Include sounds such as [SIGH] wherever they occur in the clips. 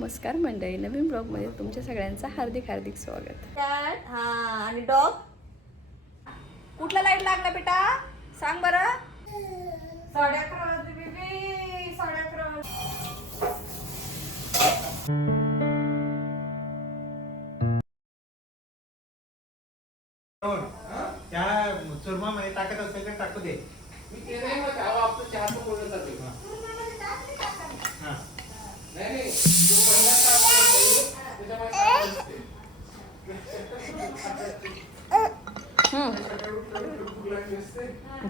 नमस्कार मंडळी नवीन ब्लॉगमध्ये तुमच्या सगळ्यांचं हार्दिक हार्दिक स्वागत. हा आणि डॉग? कुठला लाइट लागला बेटा? सांग बरं. साडे अकरा वाजले बेबी साडे अकरा वाजले. त्या चुरमामध्ये टाकत असेल तर टाकू दे. हा.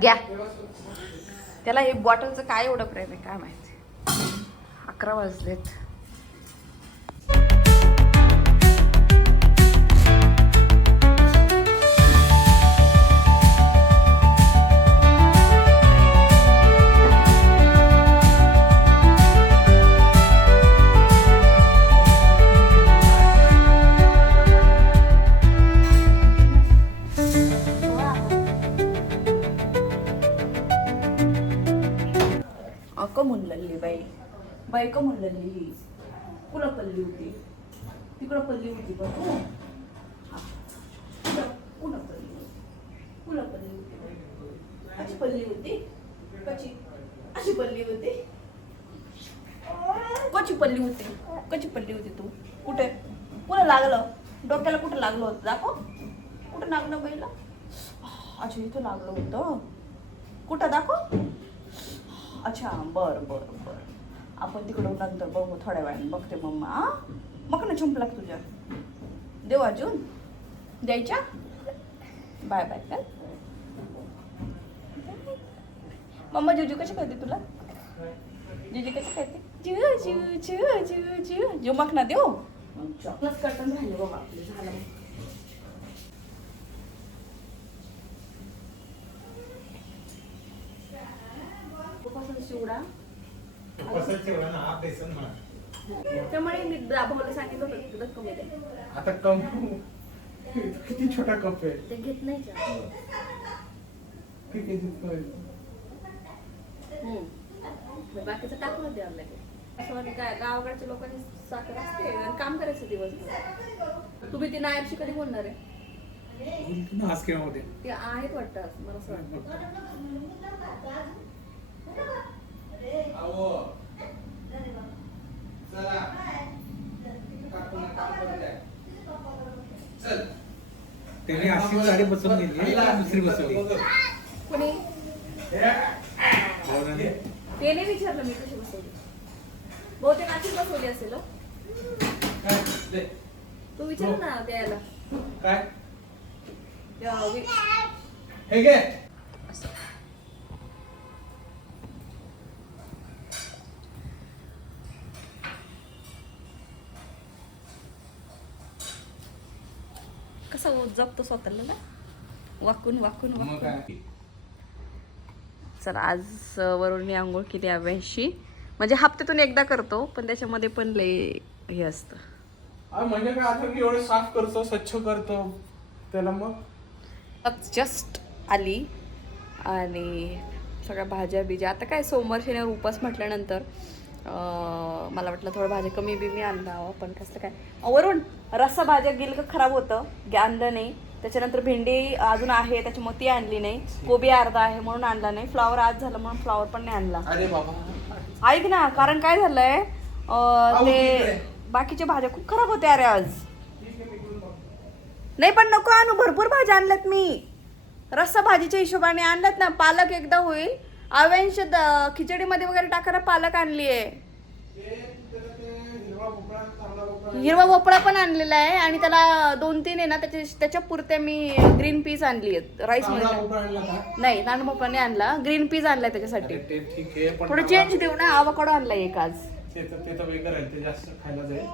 घ्या. त्याला हे बॉटलचं काय एवढं प्रेम आहे काय माहिती. अकरा वाजलेत. बाई का म्हणलेली ही कुला पल्ली होती? तिकडं पल्ली होती बघ हो. हा. पल्ली कुला पल्ली होती? अशी पल्ली होती? कची अशी पल्ली होती? कची पल्ली होती? कशी पल्ली होती तू? कुठे? कुठं लागलं? डोक्याला कुठं लागलं होतं? दाखव. कुठं लागलं बैला अच्छा इथं लागलं होतं. कुठं? दाखव. अच्छा बरं बरं बरं. आपण तिकडून नंतर बघू थोड्या वेळाने बघते मम्मा आ? मग ना चुंपला तुझ्या? देऊ अजून? द्यायच्या? बाय बाय काय मम्मा जुजू कशी करते तुला? जुजू कशी करते जू जू जू जू जू जू मग ना देऊ? चॉकलेट कटन राहिले बाबा आपले झालं. चिवडा त्यामुळे मी दाबावलं सांगितलं होतं तुला कमी दे आता कप किती छोटा कप आहे? ते घेत नाही आहे? हम्म. बाकीचं टाकून द्यावं लागेल. असं वाटतं काय गावाकडच्या लोकांनी साखर असते आणि काम करायचं दिवसभर. तुम्ही ती नायरशी कधी बोलणार आहे? आज ते आहेत वाटतं असं, मला असं वाटतं. त्याने अशी गाडी बसवून दिली दुसरी बसवली. कोणी? भावनाने. ते नाही विचारलं मी कशी बसवली. बहुतेक अशी बसवली असेल हो. काय? दे. तू विचार ना द्यायला. काय? हे घे. कसा जपतो स्वतःला ना. वाकून वाकून वाकून. चल आज वरून मी आंघोळ केली अभ्याशी म्हणजे हप्त्यातून एकदा करतो पण त्याच्यामध्ये पण लय हे असतं. म्हणजे काय आता मी एवढं साफ करतो स्वच्छ करतो. त्याला मग? जस्ट आली आणि सगळ्या भाज्या बिज्या आता काय सोमवार शनिवार उपास म्हटल्यानंतर मला वाटलं थोडं भाज्या कमी बिमी आणला पण कसं काय. वरून रस्सा भाज्या गेलं का खराब होतं आणलं नाही. त्याच्यानंतर भेंडी अजून आहे त्याच्यामुळे ती आणली नाही. कोबी अर्धा आहे म्हणून आणला नाही. फ्लावर आज झालं म्हणून फ्लावर पण नाही आणला. ऐक ना कारण काय झालंय अं, ते बाकीच्या भाज्या खूप खराब होत्या अरे आज. नाही पण नको आणू. भरपूर भाज्या आणल्यात मी. रस्सा भाजीच्या हिशोबाने आणल्यात ना पालक एकदा होईल अव्यांश द- खिचडीमध्ये वगैरे टाकायला पालक आणलीये. हिरवा भोपळा पण आणलेला आहे आणि त्याला दोन तीन आहे ना त्याच्या त्याच्या पुरत्या मी ग्रीन पीस आणली आहेत. राईसमध्ये आणला? नाही तांदूळ भोपळा नाही आणला. ग्रीन पीस आणलाय त्याच्यासाठी. आहे थोडं चेंज देऊ ना आवाकडो आणलाय एक आज. ते तर ते तर वेगळं आहे ते जास्त खायला जाईल.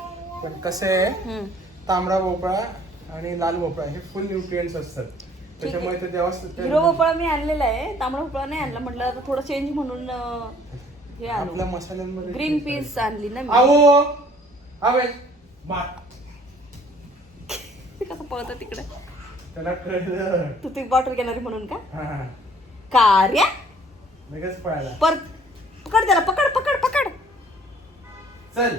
पण कसं आहे. तांबडा भोपळा आणि लाल भोपळा हे फुल न्यूट्रिएंट्स असतात. त्याच्यामुळे ते हिरो भोपळा मी आणलेला आहे. तांबड भोपळा नाही आणला म्हटलं आता थोडं चेंज म्हणून हे आपल्या आणलं मसाल्यांमध्ये ग्रीन पीस आणली ना मी. आवे! कसं पळत तिकडे? त्याला कळलं. तू ती बॉटल घेणारी म्हणून का? हा. कार्या? लगेच परत पकड त्याला पकड पकड पकड. चल.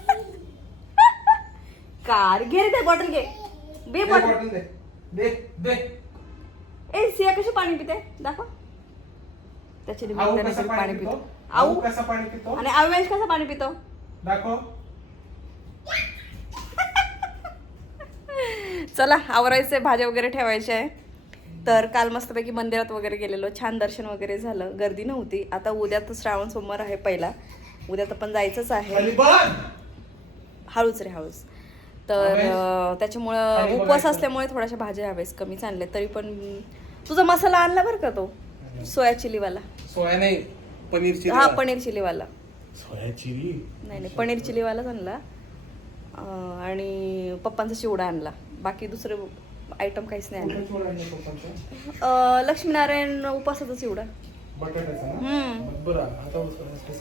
[LAUGHS] कार घे रे ते बॉटल घे. बे दे बॉटल दे. दे दे. ए सिया कशी पाणी पिते? दाखव. त्याच्या आऊ कसा तरी पाणी पितो? आऊ आऊ. कसा पाणी पितो? आणि अविनाश कसा पाणी पितो? दाखव. चला आवरायचंय भाज्या वगैरे ठेवायच्या आहे. तर काल मस्तपैकी मंदिरात वगैरे गेलेलो. छान दर्शन वगैरे झालं. गर्दी नव्हती. आता उद्या तर श्रावण सोमवार आहे पहिला. उद्या तर पण जायचंच आहे. हळूच रे हळूच. तर त्याच्यामुळं उपवास. असल्यामुळे थोड्याशा भाज्या हवेस कमीच आणल्या तरी पण तुझा मसाला आणला बरं का तो? सोया चिलीवाला. सोया नाही पनीर चिली हा पनीर चिलीवाला. सोया चिली? नाही नाही पनीर चिलीवालाच आणला. आणि पप्पांचा चिवडा आणला. बाकी दुसरे आयटम काहीच नाही आणलं. लक्ष्मीनारायण उपासाचा चिवडा.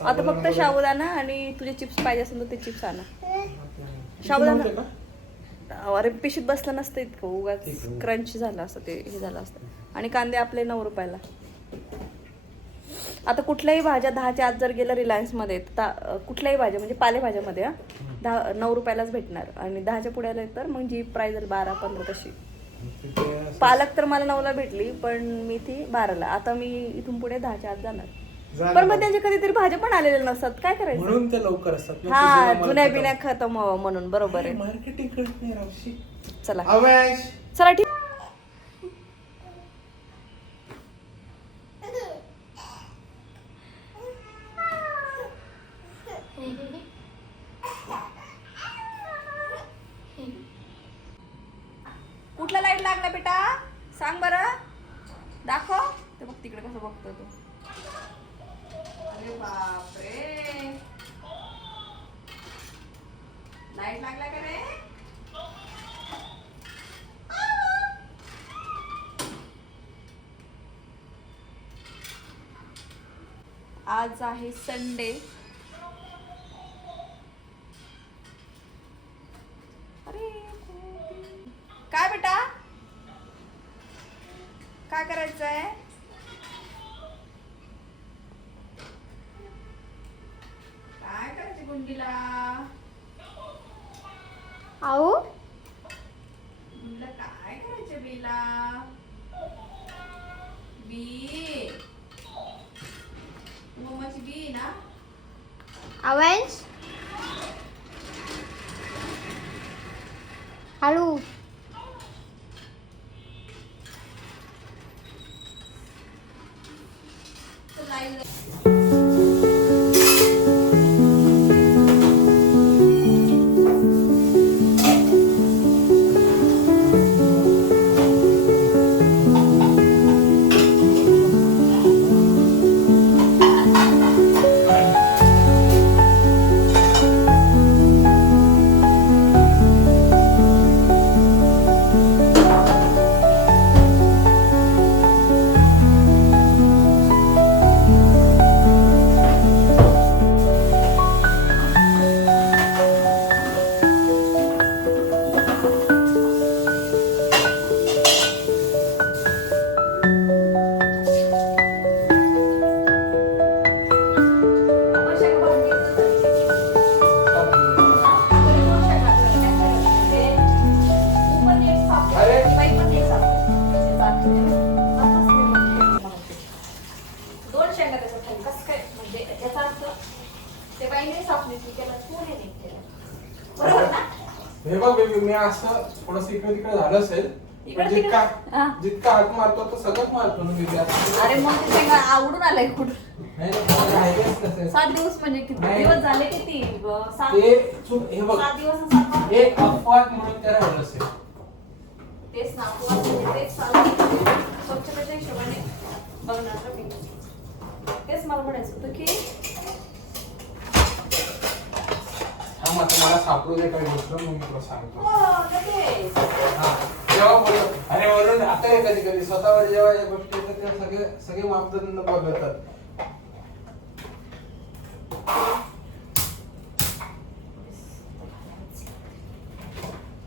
आता फक्त शाबुदाना आणि तुझे चिप्स पाहिजे असेल तर ते चिप्स आणा. वगैरे. अरे पिशीत बसलं नसतं इतकं. उगाच. क्रंच झालं असतं ते हे झालं असतं. आणि कांदे आपले नऊ रुपयाला. आता कुठल्याही भाज्या दहाच्या आत जर गेलं रिलायन्समध्ये तर ता- कुठल्याही भाज्या म्हणजे पालेभाज्यामध्ये हा दहा नऊ रुपयालाच भेटणार. आणि दहाच्या पुढ्याला तर मग जी प्राईज बारा पंधरा तशी. पालक तर मला नऊला भेटली पण मी ती बाराला. आता मी इथून पुढे दहाच्या आत जाणार. पण मग. त्यांचे कधीतरी भाज्या पण आलेल्या नसतात. काय करायचं? म्हणून ते लवकर असतात. हा जुन्या खतम. बिन्या खतम व्हावं म्हणून. बरोबर आहे. मार्केटिंग कळत नाही रावशी. चला. अवॅश चला ठीक. कुठला लाइट लागला बेटा? सांग बरं. दाखव. ते बघ तिकडे कसं बघतो तू. बापरे. लाइट लागला का रे? आज आहे संडे अवंश हे बघ बेबी मी असं थोडस इकडे तिकडे झालं असेल इकडे पण तिकडे? जितका हा. जितका हात मारतो तो सगळं मारतो ना बेबी असं अरे मग ते शेंगा आवडून आलाय कुठं नाही ना, राहिलेच? सात दिवस म्हणजे किती नाही. दिवस झाले किती ब- सात ते चूक हे बघ सात दिवस आणि सात वार. एक अपवाद म्हणून राहिलं असेल तेच ना म्हणजे तेच चालू स्वच्छतेच्या हिशोबाने बघणार ना मी तेच मला म्हणायचं होतं की हा मग मला सापडू दे काही गोष्ट मग मी तुला सांगतो. हो हा जेव्हा अरे वरून आता हे कधी कधी स्वतःवर जेव्हा या गोष्टी येतात तेव्हा सगळे सगळे मापदंड बघतात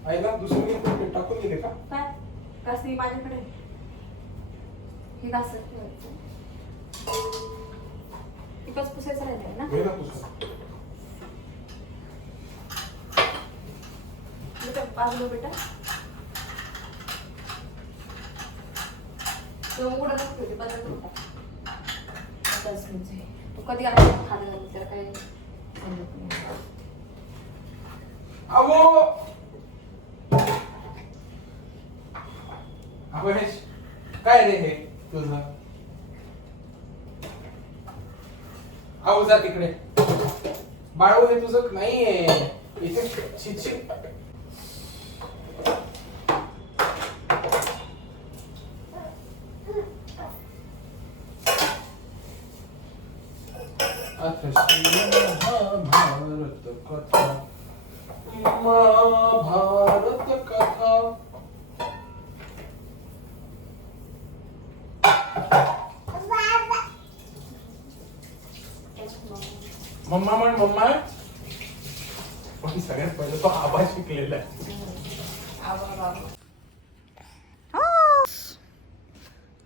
आईला दुसरी टाकून दिले का? काय? घासणी माझ्याकडे. हे टिकच पुसायचं राहिलंय ना? पुस्तक मी बेटा. तो उघडं नको ठेवते, बंद करून टाक. Dustbin म्हणजे. तो कधी आला खाली घालून त्याला काही अहो! काय रे हे तुझं? अहो जा तिकडे. बाळू हे तुझं नाहीये. इथे शिक्षित मम्मा म्हण मम्मा. पण सगळ्यात पहिले तो आबा शिकलेला आहे.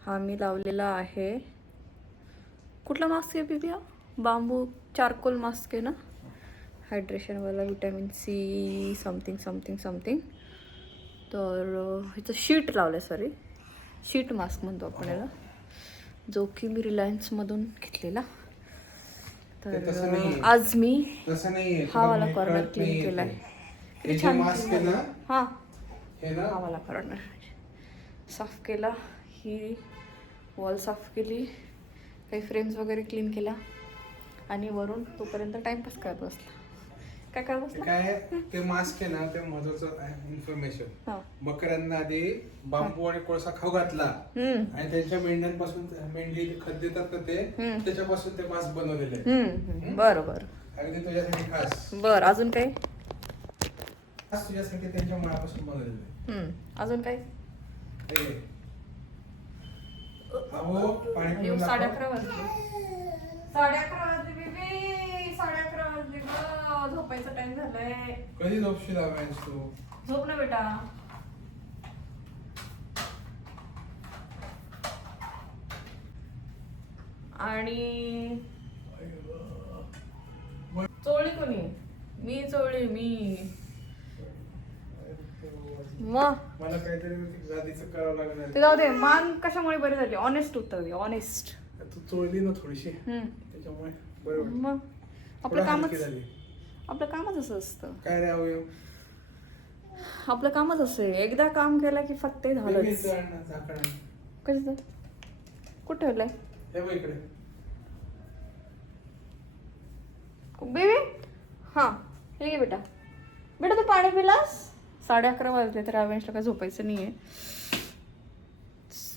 हा मी लावलेला आहे. कुठला मास्क आहे बिबिया? बांबू चारकोल मास्क आहे ना? हायड्रेशनवाला vitamin C something something something तर ह्याचं शीट लावलं आहे सॉरी शीट मास्क म्हणतो आपण याला जो की मी रिलायन्समधून घेतलेला. तर नाहीये. आज मी तसं नाहीये. हा वाला कॉर्नर क्लीन केलाय. किती हे छान मास्क आहे ना हा. हे ना हा वाला कॉर्नर साफ केला. ही वॉल साफ केली. काही फ्रेम्स वगैरे क्लीन केला. आणि वरून तोपर्यंत टाइमपास करत बसला. काय काय ते मास्क आहे ना ते महत्वाचं इन्फॉर्मेशन हा. बकऱ्यांना आधी बांबू आणि कोळसा खाऊ घातला. हम्म. आणि त्यांच्या मेंढ्यांपासून मेंढी खत देतात ना ते हम्म. त्याच्यापासून ते मास्क बनवलेले आहे. हम्म हम्म. बरं बरं अगदी तुझ्यासाठी खास. बरं अजून काही खास तुझ्यासाठी त्यांच्या मुळापासून बनवलेले. हम्म. अजून काही हे घे. अहो पाणी आणि पिऊन साडे दाखव. अकरा वाजले. साडे अकरा वाजले बेबी. साडे अकरा वाजले ग झोपायचा टाइम झालाय. कधी झोपशील अवेन्स तू? झोप ना बेटा. आणि चोळली कोणी? मी चोळली मी. मग मला काहीतरी गादीचं करावं ते लागणार जाऊ दे मान कशामुळे बरी झाली? ऑनेस्ट उत्तर दे ऑनेस्ट तू चोळली ना थोडीशी. त्याच्यामुळे बरं वाटलं. मग आपलं कामच झाली. आपलं कामच असं असतं. काय रे अवयव? आपलं कामच असं आहे. एकदा काम केलं की फक्त ते आण. कसं कुठं ठेवलंय? हे बघ इकडे. बेबी? हां. हे घे बेटा. बेटा तू पाणी पिलास? साडे अकरा वाजले तर अवेंशला काय झोपायचं नाही आहे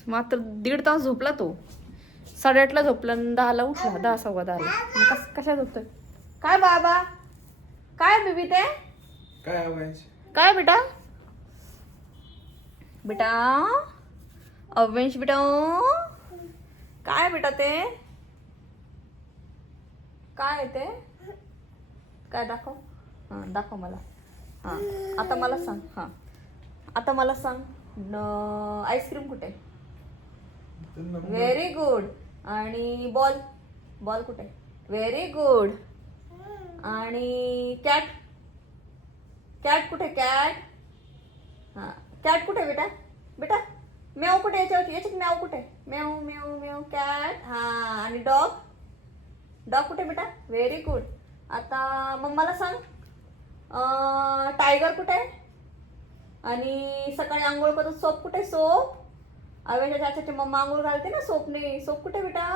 मात्र दीड तास झोपला तो. साडेआठला झोपला दहाला उठला. दहा सव्वा दहाला. मग कस कशा झोपतोय? काय बाबा? काय बेबी ते? काय काय बेटा? बेटा? अवेंश बेटा काय बेटा ते? काय आहे ते? काय दाखव? हां दाखव मला. हां आता मला सांग हां. आता मला सांग आईस्क्रीम कुठे? व्हेरी गुड आणि बॉल? बॉल कुठे? व्हेरी गुड आणि कॅट कॅट कुठे कॅट? हां कॅट कुठे बेटा? बेटा मेव कुठे याच्यावरती? याच्यात म्याव कुठे? Meow meow meow cat. हां आणि डॉग? डॉग कुठे बेटा? व्हेरी गुड आता मम्माला सांग टायगर कुठे? आहे आणि सकाळी आंघोळ करतो सोप कुठे? सोप. अवेच्या चाच्याची मम्मा आंघोळ घालते ना सोपने. सोप कुठे बेटा?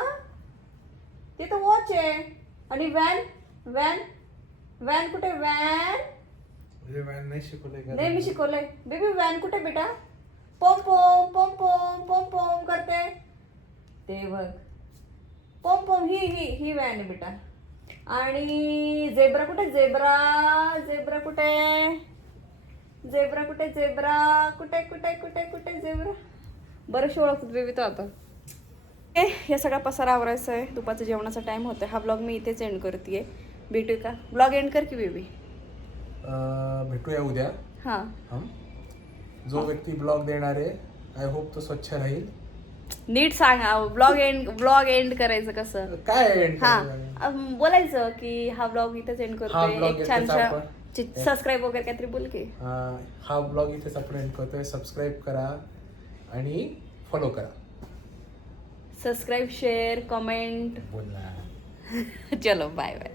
तिथं वॉच आहे. आणि व्हॅन व्हॅन व्हॅन कुठे? व्हॅन म्हणजे व्हॅन नाही शिकवलंय का? नाही मी शिकवलंय. बेबी व्हॅन कुठे बेटा? पोम पोम पोम पोम पोम पोम करते. ते बघ. पोम पोम ही ही ही व्हॅन आहे बेटा. आणि झेब्रा कुठे? झेब्रा झेब्रा कुठे? झेब्रा कुठे? झेब्रा कुठे कुठे कुठे कुठे झेब्रा बरेचसे ओळखतात बेबी तो आता. ए या सगळा पसारा आवरायचा आहे. दुपारचं जेवणाचा टाईम होता हा ब्लॉग मी इथेच एंड करते भेटू का? ब्लॉग एंड कर की बेबी भेटूया उद्या. हां? जो व्यक्ती ब्लॉग देणार आहे आय होप तो स्वच्छ राहील. नीट सांगा ब्लॉग एंड ब्लॉग एंड करायचं कसं? काय end हा. बोलायचं की हा ब्लॉग इथेच एंड करतोय. एक छानशा सबस्क्राईब वगैरे काहीतरी बोल की. हा ब्लॉग इथेच आपण एंड करतोय. सबस्क्राईब करा आणि फॉलो करा. सबस्क्राईब शेअर कमेंट बोल चलो बाय बाय